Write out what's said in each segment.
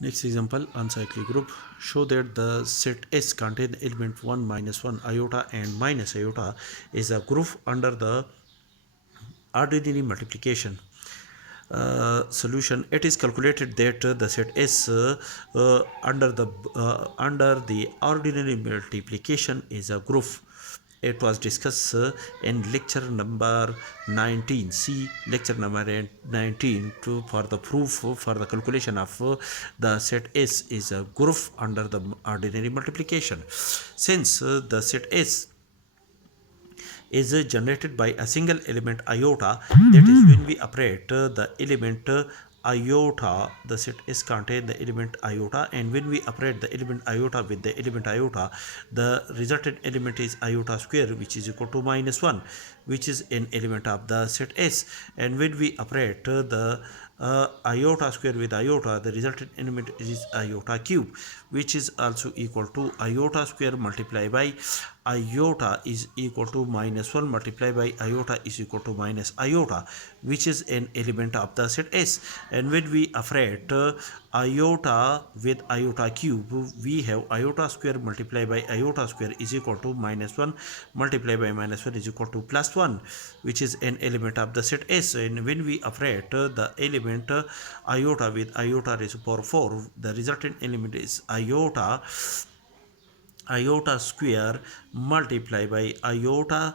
Next example on cyclic group. Show that the set S contain the element 1 minus 1 iota and minus iota is a group under the ordinary multiplication. Solution: it is calculated that the set S under the ordinary multiplication is a group. It was discussed in lecture number 19. See lecture number 19 for the proof for the calculation of the set S is a group under the ordinary multiplication. Since the set S is generated by a single element iota, that is when we operate the element iota, the set S contain the element iota, and when we operate the element iota with the element iota, the resultant element is iota square, which is equal to minus 1, which is an element of the set S. And when we operate the iota square with iota, the resultant element is iota cube, which is also equal to iota square multiplied by iota is equal to minus 1 multiplied by iota is equal to minus iota, which is an element of the set S. And when we operate iota with iota cube, we have iota square multiplied by iota square is equal to minus 1 multiplied by minus 1 is equal to plus 1, which is an element of the set S. And when we operate the element iota with iota raised to power 4, the resultant element is iota square multiplied by iota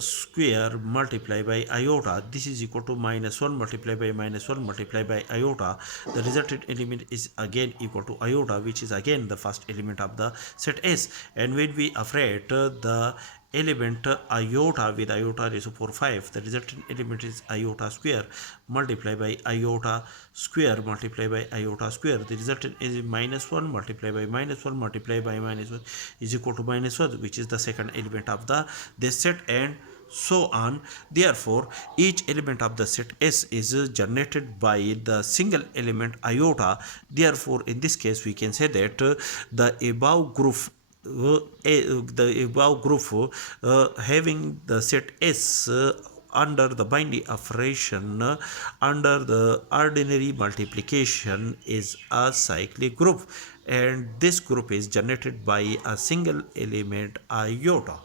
square multiplied by iota. This is equal to minus 1 multiplied by minus 1 multiplied by iota. The resultant element is again equal to iota, which is again the first element of the set S. And when we operate the element iota with iota raised to power 5, the resultant element is iota square multiplied by iota square multiplied by iota square. The resultant is minus 1 multiplied by minus 1 multiplied by minus 1 is equal to minus 1, which is the second element of the this set, and so on. Therefore, each element of the set S is generated by the single element iota. Therefore, in this case, we can say that the above group having the set S under the binding operation under the ordinary multiplication is a cyclic group, and this group is generated by a single element iota.